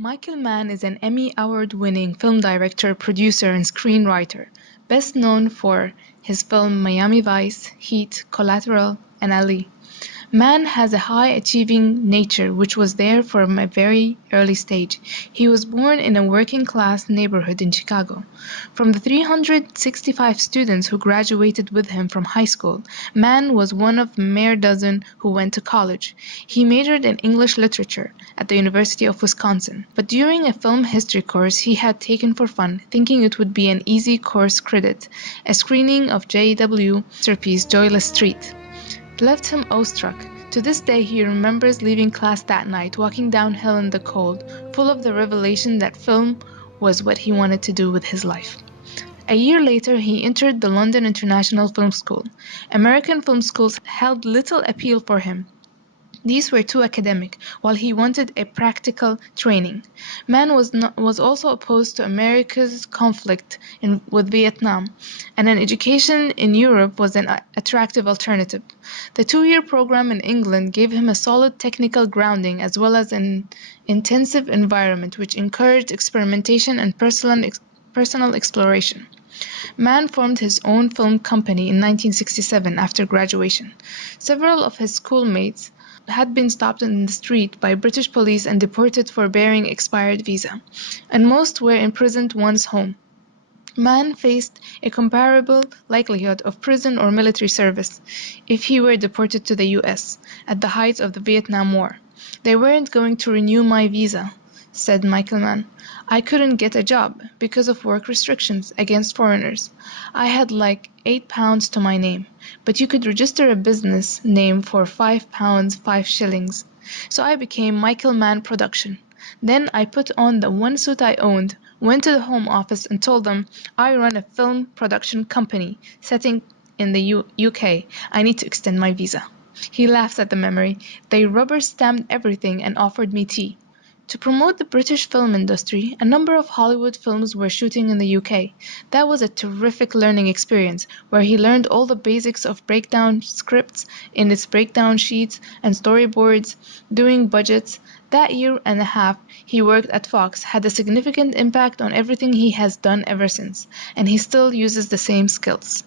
Michael Mann is an Emmy Award-winning film director, producer, and screenwriter, best known for his film Miami Vice, Heat, Collateral, and Ali. Mann has a high-achieving nature which was there from a very early stage. He was born in a working-class neighborhood in Chicago. From the 365 students who graduated with him from high school, Mann was one of a mere dozen who went to college. He majored in English literature at the University of Wisconsin, but during a film history course he had taken for fun, thinking it would be an easy course credit, a screening of J.W. masterpiece Joyless Street left him awestruck. To this day he remembers leaving class that night, walking downhill in the cold, full of the revelation that film was what he wanted to do with his life. A year later he entered the London International Film School. American film schools held little appeal for him. These were too academic, while he wanted a practical training. Mann was also opposed to America's conflict with Vietnam, and an education in Europe was an attractive alternative. The two-year program in England gave him a solid technical grounding as well as an intensive environment which encouraged experimentation and personal exploration. Mann formed his own film company in 1967 after graduation. Several of his schoolmates had been stopped in the street by British police and deported for bearing expired visa, and most were imprisoned once home. Mann faced a comparable likelihood of prison or military service if he were deported to the US at the height of the Vietnam War. "They weren't going to renew my visa," said Michael Mann. "I couldn't get a job because of work restrictions against foreigners. I had like £8 to my name, but you could register a business name for £5 5 shillings. So I became Michael Mann Production. Then I put on the one suit I owned, went to the Home Office and told them I run a film production company setting in the UK. I need to extend my visa." He laughs at the memory. "They rubber-stamped everything and offered me tea." To promote the British film industry, a number of Hollywood films were shooting in the UK. That was a terrific learning experience, where he learned all the basics of breakdown scripts in its breakdown sheets and storyboards, doing budgets. That year and a half he worked at Fox had a significant impact on everything he has done ever since, and he still uses the same skills.